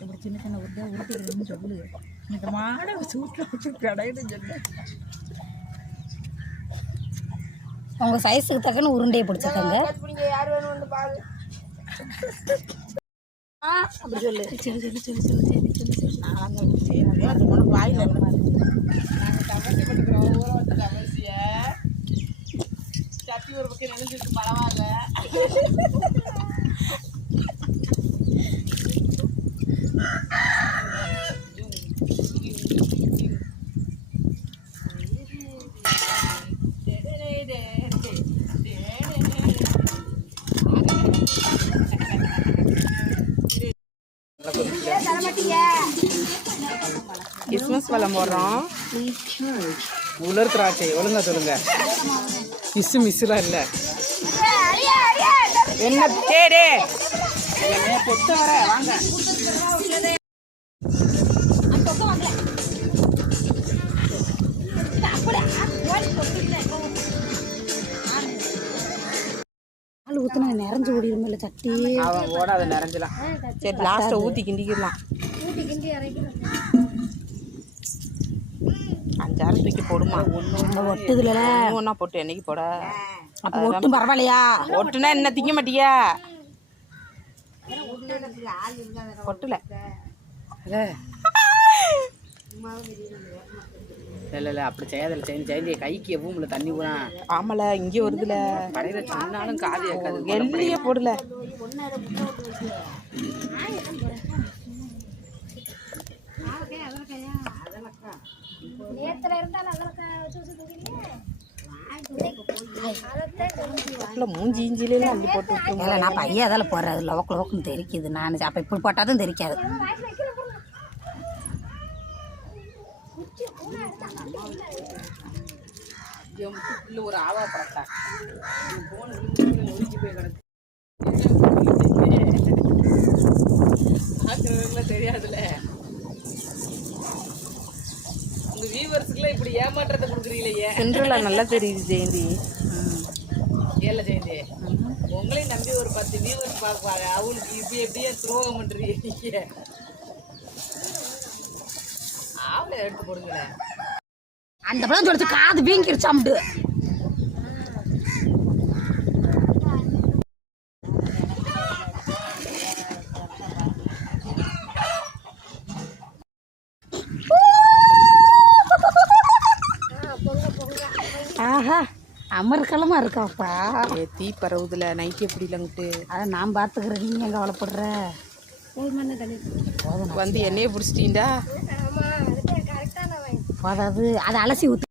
இப்படி சின்ன சின்ன உருண்டையாக உருட்டிக்கிறதுன்னு சொல்லு. இந்த மாடை சூட்டில் வச்சு கடையின்னு சொல்லு. உங்கள் சைஸுக்கு தக்கன்னு உருண்டையை பிடிச்சிக்கோங்க. யார் வேணும் வந்து பாரு. அப்படி சொல்லு. நாங்கள் வாயில் தமிழ்ச்சி பண்ணிக்கிறோம். ஊற வச்சு தமிழ்ச்சிய சத்தி ஒரு பக்கம் நினைஞ்சிருக்கு. பரவாயில்ல. கிறிஸ்மஸ் பழம் போடுறோம். உலர் திராட்சை ஒழுங்கா சொல்லுங்க. மிஸ்ஸுலாம் இல்லை. என்ன தேடே பொத்த வர வாங்க. பால் ஊற்றினா நிறைஞ்சு ஓடிடும் இல்லை சட்டி. அவன் ஓட அதை நிறைஞ்சலாம். சரி லாஸ்ட்டை ஊற்றி கிண்டிக்கிடலாம். 5-6 தூக்கி போடுமா. ஒட்டுதுல ஒன்றா போட்டு என்னைக்கு போட. அப்போ ஒட்டும் பரவாயில்லையா? ஒட்டுனா என்ன திங்க மாட்டியா? ஒட்டுல இல்லை அப்படி செய்யாதில்ல. செய்தி கைக்கு எவ்வளோ தண்ணி போனா. ஆமால இங்கே வருதுல. கடையில் சொன்னாலும் காது இருக்காது. எல்லையே போடல. மூஞ்சி இஞ்சிலாம் அள்ளி போட்டு விட்டுருங்க. நான் பையன் அதில் போடுறது லோக்கு லோக்குன்னு தெரிக்குது. நான் அப்போ இப்படி போட்டாலும் தெரிக்காது. ஒரு ஆவா படத்தா தெரியாதுல்ல. உங்க வியூவர்ஸ்க்குலாம் இப்படி ஏமாற்றத்தை கொடுக்குறீங்களே. சென்ட்ரலா நல்லா தெரியுது ஜெயந்தி. ஏல ஜெயந்தி, உங்களையும் நம்பி ஒரு 10 வியூவர்ஸ் பார்ப்பாங்க. அவங்களுக்கு இப்படி எப்படியே துரோகம் பண்றீங்க. ஆவலை எடுத்து போடுங்களேன். அந்த பழம் சொல்லிச்சு காது வீங்கிருச்சாம்டு. ஆஹா அமர்க்கலமா இருக்காப்பா. தீ பரவுதுல நைட்டு எப்படி இல்லங்கிட்டு. அதை நான் பார்த்துக்கிறேன். நீங்க எங்க கவலைப்படுற. வந்து எண்ணெயை பிடிச்சிட்டீண்டா. அதாவது அதை அலசி ஊத்து.